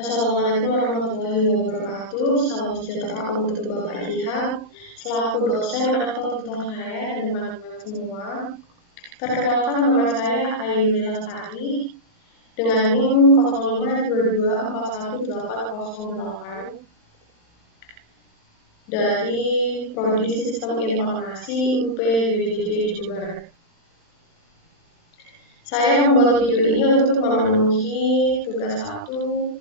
Assalamualaikum warahmatullahi wabarakatuh. Salam sejahtera untuk Bapak Jihad, selaku dosen atau tutor saya dan teman-teman semua. Perkenalkan, nama saya Ayu Lestari dengan NIM 0522418808 dari Prodi Sistem Informasi UP BPJJ Jember. Saya membuat video ini untuk memenuhi tugas 1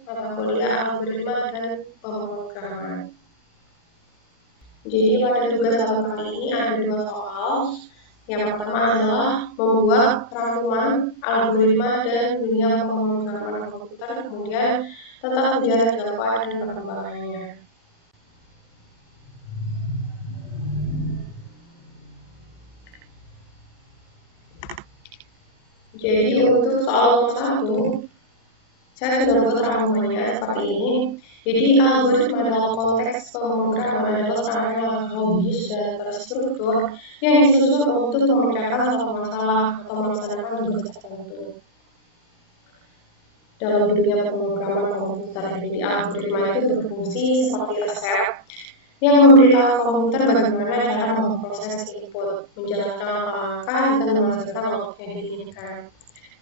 mata kuliah algoritma dan pemrograman. Jadi pada tugas 1 kali ini ada 2 soal. Yang pertama adalah membuat rangkuman algoritma dan dunia pemrograman komputer, kemudian tentang sejarah Java dan perkembangannya. Jadi untuk soal nomor 1, saya sudah buat rangkumannya seperti ini. Jadi algoritma dalam konteks pemrograman adalah rangkaian logis dan terstruktur yang disusun untuk memecahkan suatu masalah atau melaksanakan tugas tertentu. Dalam dunia pemrograman komputer, jadi algoritma itu berfungsi seperti resep yang memberitahu komputer bagaimana cara memproses input, menjalankan langkah-langkah dan menghasilkan output yang diinginkan.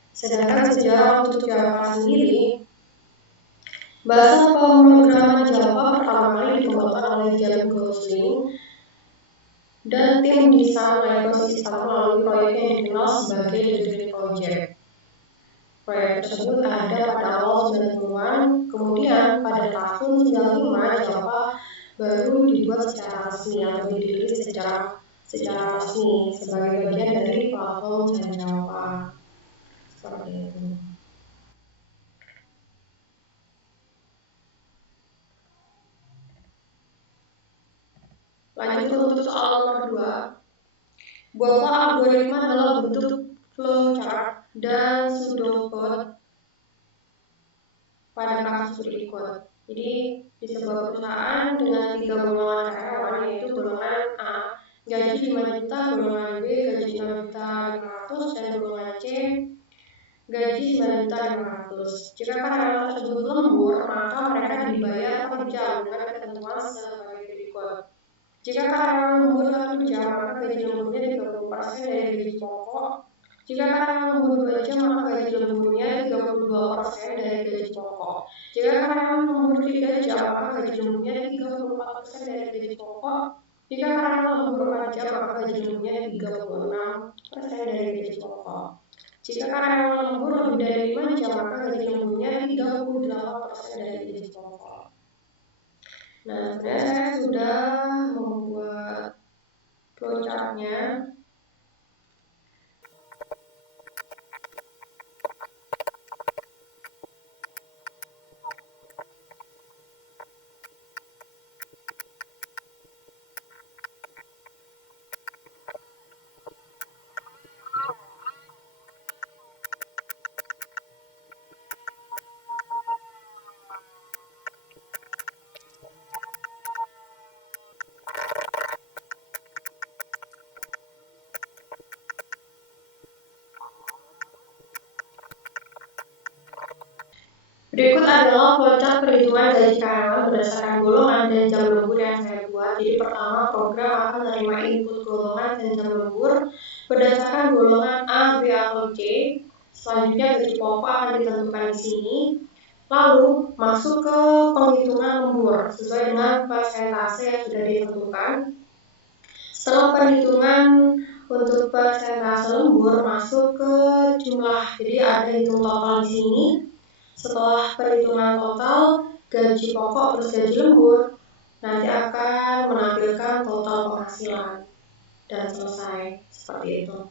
Sedangkan sejarah untuk Java sendiri, bahasa pemrograman Java pertama kali dikembangkan oleh Jan Gosling dan tim di Sun Microsystems melalui proyek yang dikenal sebagai The Green Project. Proyek tersebut ada pada awal 90-an, kemudian pada tahun 95 Java baru dibuat secara resmi atau dirilis secara resmi sebagai bagian dari platform Sun Java. Seperti itu. Lanjut untuk soal nomor 2. Buatlah algoritma dalam bentuk flowchart dan pseudocode pada kasus berikut. Jadi di sebuah perusahaan dengan 3 golongan karyawan, yaitu golongan A gaji 5 juta, golongan B gaji 6 juta 500, dan golongan C gaji 9 juta 500. Jika karyawan tersebut lembur, maka mereka dibayar per jam dengan ketentuan sebagai berikut. Jika karyawan lembur 1 jam, maka gaji lemburnya 30% dari gaji pokok. Jika karyawan lembur 2 jam, maka gaji lemburnya 32% dari gaji pokok. Jika karyawan lembur 3 jam, maka gaji lemburnya 34% dari gaji pokok. Jika karyawan lembur 4 jam, maka gaji lemburnya 36% dari gaji pokok. Jika karyawan lembur lebih dari 5 jam, maka gaji lemburnya 38% dari gaji pokok. Nah, sebenarnya saya sudah membuat flowchartnya. Berikut adalah flowchart perhitungan gaji karyawan berdasarkan golongan dan jam lembur yang saya buat. Jadi pertama, program akan menerima input golongan dan jam lembur berdasarkan golongan A, B, atau C. Selanjutnya gaji pokok akan ditentukan di sini. Lalu masuk ke penghitungan lembur sesuai dengan persentase yang sudah ditentukan. Setelah perhitungan untuk persentase lembur, masuk ke jumlah. Jadi ada hitung total di sini. Setelah perhitungan total gaji pokok plus gaji lembur, nanti akan menampilkan total penghasilan dan selesai seperti itu.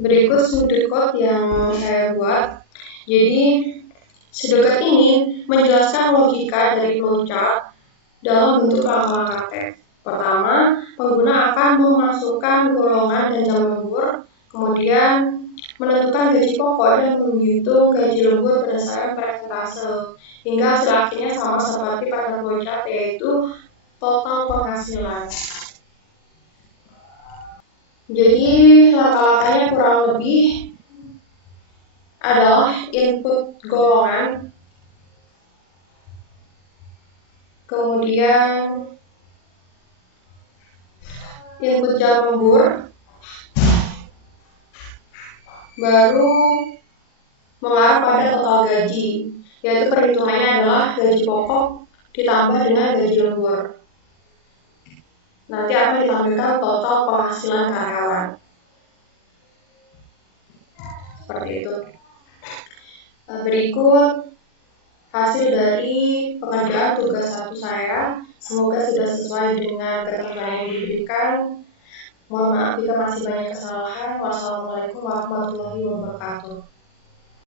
Berikut pseudocode yang saya buat. Jadi pseudocode ini menjelaskan logika dari flowchart dalam bentuk langkah-langkah teks. Pertama, pengguna akan memasukkan golongan dan jam lembur, kemudian menentukan gaji pokok dan menghitung gaji lembur berdasarkan persentase hingga hasil akhirnya sama seperti pada flowchart, yaitu total penghasilan. Jadi langkah-langkahnya kurang lebih adalah input golongan, kemudian input jam lembur, baru mengarah pada total gaji, yaitu perhitungannya adalah gaji pokok ditambah dengan gaji lembur. Nanti akan ditampilkan total penghasilan karyawan. Seperti itu. Berikut hasil dari pengerjaan tugas 1 saya. Semoga sudah sesuai dengan ketentuan yang diberikan. Mohon maaf jika masih banyak kesalahan. Wassalamualaikum warahmatullahi wabarakatuh.